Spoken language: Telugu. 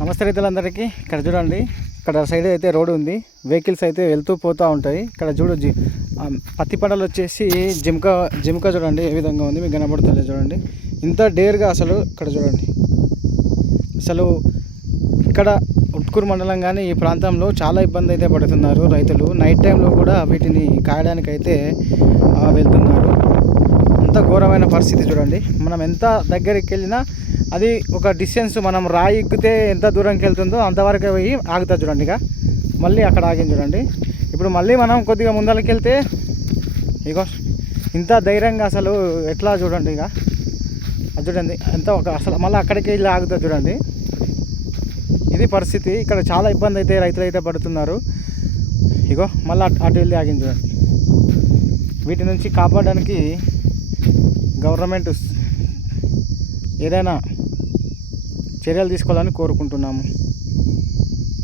నమస్తే రైతులందరికీ. ఇక్కడ చూడండి ఇక్కడ సైడ్ అయితే రోడ్ ఉంది. వెహికల్స్ అయితే వెళ్తూ పోతూ ఉంటాయి. ఇక్కడ చూడు జి పత్తి పంటలు వచ్చేసి జిమ్కా జిమ్కా చూడండి ఏ విధంగా ఉంది మీకు కనబడుతుంది చూడండి. ఇంత డేర్గా అసలు ఇక్కడ చూడండి. అసలు ఇక్కడ ఉట్కూరు మండలం కానీ ఈ ప్రాంతంలో చాలా ఇబ్బంది అయితే పడుతున్నారు రైతులు. నైట్ టైంలో కూడా వీటిని కాయడానికి అయితే వెళ్తున్నారు. ఎంత ఘోరమైన పరిస్థితి చూడండి. మనం ఎంత దగ్గరికి వెళ్ళినా అది ఒక డిస్టెన్స్ మనం రాయి ఎక్కితే ఎంత దూరంకి వెళ్తుందో అంతవరకు పోయి ఆగుతుంది చూడండి ఇక. మళ్ళీ అక్కడ ఆగింది చూడండి. ఇప్పుడు మళ్ళీ మనం కొద్దిగా ముందరికి వెళ్తే ఇగో ఇంత ధైర్యంగా అసలు ఎట్లా చూడండి ఇక. అది చూడండి ఎంత ఒక అసలు మళ్ళీ అక్కడికి వెళ్ళి ఆగుతుంది చూడండి. ఇది పరిస్థితి. ఇక్కడ చాలా ఇబ్బంది అయితే రైతులు అయితే పడుతున్నారు. ఇగో మళ్ళీ అటు అటు వెళ్ళి ఆగింది చూడండి. వీటి నుంచి కాపాడడానికి గవర్నమెంట్ ఏదైనా చర్యలు తీసుకోవాలని కోరుకుంటున్నాము.